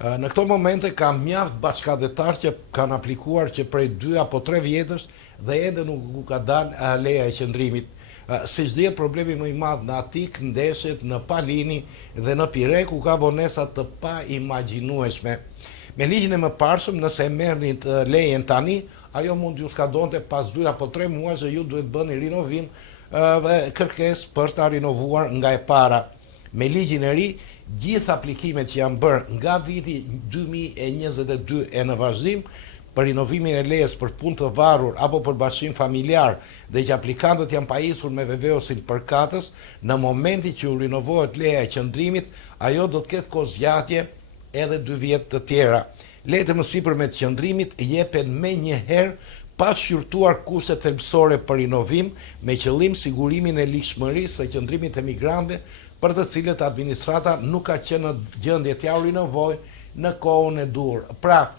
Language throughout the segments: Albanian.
Në këto momente ka mjaft bashkëdhetar që kanë aplikuar që prej 2 apo 3 vjetësh dhe edhe nuk u ka dalë leja e qëndrimit. Siç dihet, problemi më i madh në Atik, Ndeshët, në Palini dhe në Pire, ku ka vonesa të pa imagjinueshme. Me ligjin e mëparshëm, nëse e merrni të lejen tani, ajo mund ju skadonte pas 2 apo 3 muaj që ju duhet bëni rinovim dhe kërkesë për ta rinovuar nga e para. Me ligjin e ri, gjithë aplikimet që janë bërë nga viti 2022 e në vazhdim për rinovimin e lejes për punë të varur apo për bashkim familjar dhe që aplikantët janë pajisur me VVO-sin përkatës, në momenti që u rinovohet leja e qëndrimit, ajo do të ketë kozgjatje edhe 2 vjet të tjera. Lejet e mësipërme të qëndrimit jepen me njëherë pa shqyrtuar kushtet thelbësore për rinovim, me qëllim sigurimin e likshmërisë së qëndrimit të emigrantëve, për të cilët administrata nuk ka qenë në gjendje t'ja u rinovojë në kohën e dur. Pra,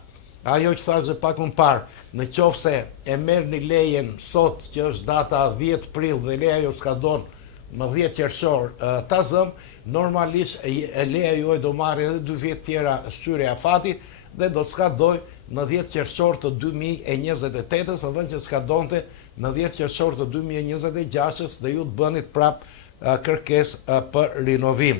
ajo që thashë pak më parë, në qoftë se e merrni lejen sot që është data 10 prill dhe leja ju skadon më 10 qershor ta zëm, normalisht leja juaj do marrë edhe 2 vjet tjera shtyre afatit dhe do të skadoj në 10 qershor të 2028-ës, edhe që skadonte në 10 qershor të 2026-ës dhe ju të bënit prap kërkesë për rinovim.